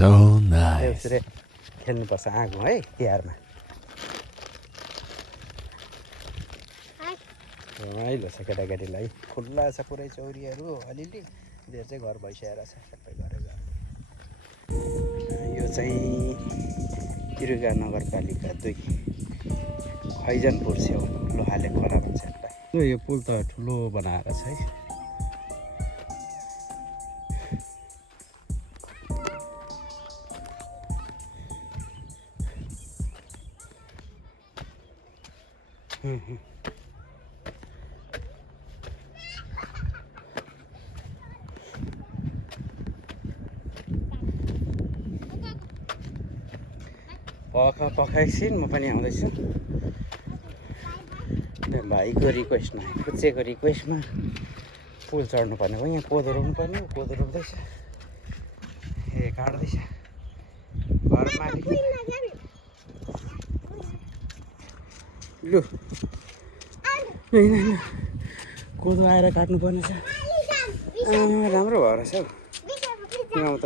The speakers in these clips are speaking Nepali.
So nice. देउसुरे खेल्नुपर्छ आगो है तिहारमा रमाइलो छ केटाकेटीलाई खुल्ला छ पुरै चौरीहरू अलिअलि धेर चाहिँ घर भइसकेको छ सबै घरै घर यो चाहिँ तिरुगा नगरपालिका 2 खैजनपुर छेउ लोहाले खोला भन्छ यसलाई यो पुल त ठुलो बनाएर छ है एकछिन म पनि आउँदैछु भाइको रिक्वेस्टमा कुचेको रिक्वेस्टमा पुल चढ्नु पर्ने हो यहाँ कोदो रोप्नु पर्ने हो कोदो रोप्दैछ ए काट्दैछ घर मालिक लु होइन कोदो आएर काट्नु पर्ने छ राम्रो भएर छ हौ यहाँ त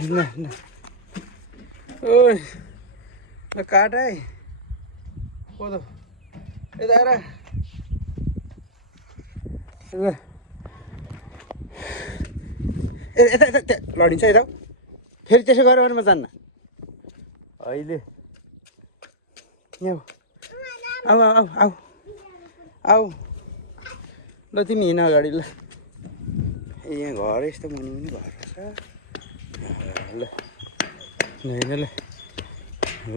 ल ओइ ल काट है कोदो यता आएर ल यता यता लडिन्छ यता फेरि त्यसो गरेर भने म जान्न अहिले यहाँ आऊ आऊ आऊ आऊ ल तिमी हिँड अगाडि ल यहाँ घर यस्तो मुनि मुनि घर छ ल होइन ल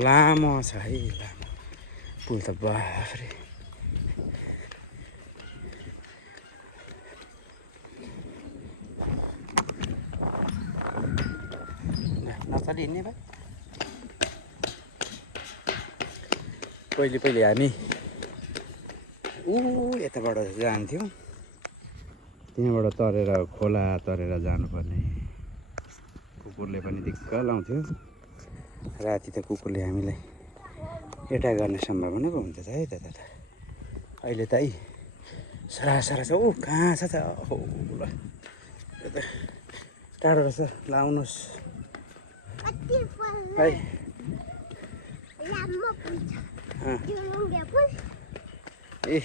लामो छ है लामो पुल त बाफ्रे नचली हिँड्ने भाइ पहिले हामी यताबाट जान्थ्यौँ त्यहाँबाट तरेर खोला तरेर जानुपर्ने कुकुरले पनि दिक्क लाउँथ्यो राति त कुकुरले हामीलाई एट्याक गर्ने सम्भावना पो हुन्छ त है त अहिले त है सरासरा छ कहाँ छ त हो ल टाढो रहेछ ल आउनुहोस् है ए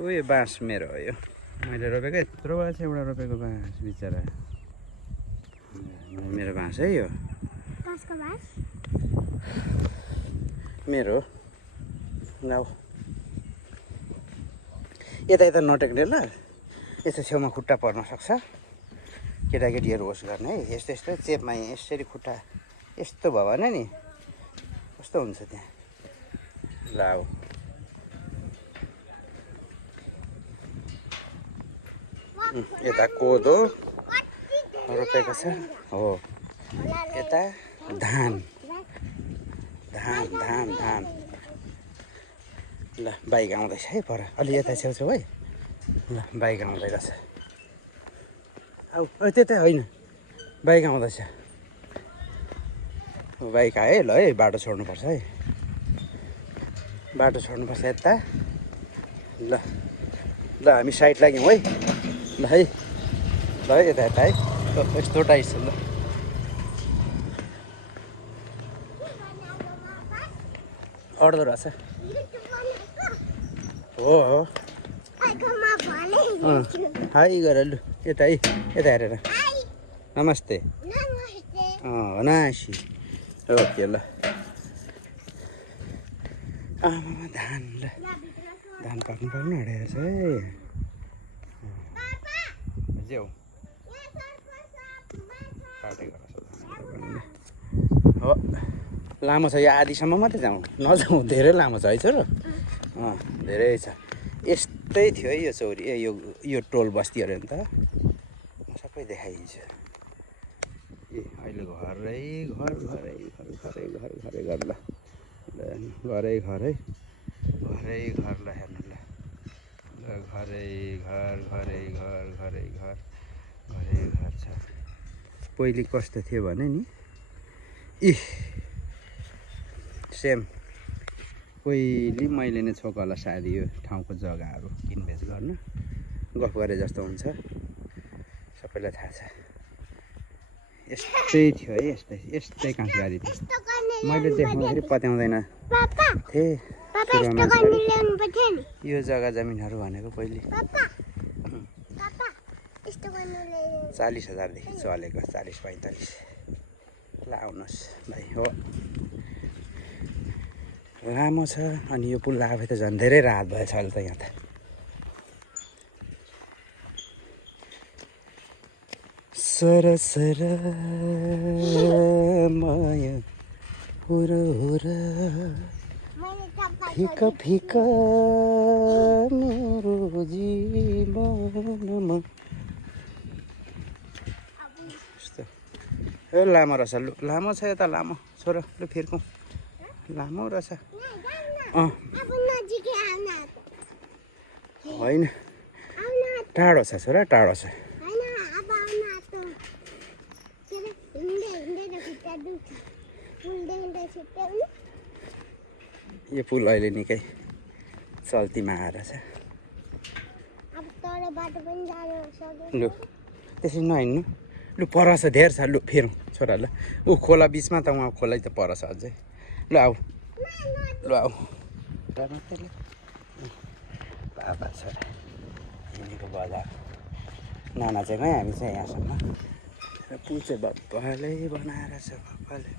उयो बाँस मेरो हो यो मैले रोपेको यत्रो बाँस एउटा रोपेको बाँस बिचरा मेरो बाँस है यो मेरो ल यता यता नटेक्ने ल यस्तो छेउमा खुट्टा पर्न सक्छ केटाकेटीहरू होस् गर्ने है यस्तो यस्तो चेपमा यसरी खुट्टा यस्तो भयो भने नि कस्तो हुन्छ त्यहाँ ल यता कोदो रोपेको छ हो यता धान धान धान धान ल बाइक आउँदैछ है पर अलि यता छेउछेउ है ल बाइक आउँदै रहेछ आऊ त्यतै होइन बाइक आउँदैछ बाइक आयो ल है बाटो छोड्नुपर्छ है बाटो छोड्नुपर्छ यता ल ल हामी साइड लाग्यौँ है ल है यता यता है यस्तो टाइट छ ल अड्दो रहेछ हो हाई गर लु यता है यता हेरेर नमस्ते नासी ओके ल आमा धान ल धान पाक्नु पर्ने अडेर छ है ज्याउ हो लामो छ यो आधीसम्म मात्रै जाउँ नजाउँ धेरै लामो छ है छोरो धेरै छ यस्तै थियो है यो चौरी यो टोल बस्तीहरू नि त म सबै देखाइदिन्छु ए अहिले घरै घर घरै घर घरै घर घरै घर ल घरै घर है घरै घर ल हेर्नु ल घरै घर घरै घर घरै घर घरै घर छ पहिले कस्तो थियो भने नि सेम पहिले मैले नै छोको होला सायद यो ठाउँको जग्गाहरू किनबेच गर्न गफ गरे जस्तो हुन्छ सबैलाई थाहा छ यस्तै थियो है यस्तै काँसबारी थियो मैले देख्दाखेरि पत्याउँदैन थिएँ यो जग्गा जमिनहरू भनेको पहिले 40,000 देखि चलेको 40-45 ल आउनुहोस् भाइ हो लामो छ अनि यो पुल आफै त झन् धेरै राहत भएछ अहिले त यहाँ त सरसर माया हुर फिका फिका मेरो जीवनमा ए लामो रहेछ लु लामो छ यता लामो छोरा लु फिर्कौँ लामो रहेछ होइन टाढो छ छोरा टाढो छ यो पुल अहिले निकै चल्तीमा आएर छ लु त्यसरी नहिँड्नु लु पर छ धेर छ लु फेरौँ छोरा ल ऊ खोला बिचमा त उहाँ खोलै त पर छ अझै ल आऊ बाबा छोरा हिँडेको बजार नाना चाहिँ कहीँ हामी चाहिँ यहाँसम्म र पुल चाहिँ बब्बाले बनाएर छ बब्बाले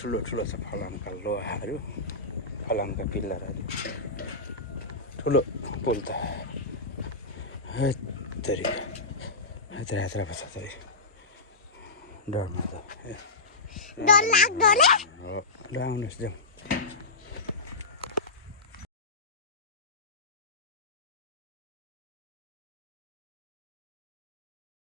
ठुलो ठुलो छ फलामका लोहाहरू फलामका पिल्लरहरू ठुलो पुल त हेत्र पछ डरमा त ल आउनुहोस् जाउँ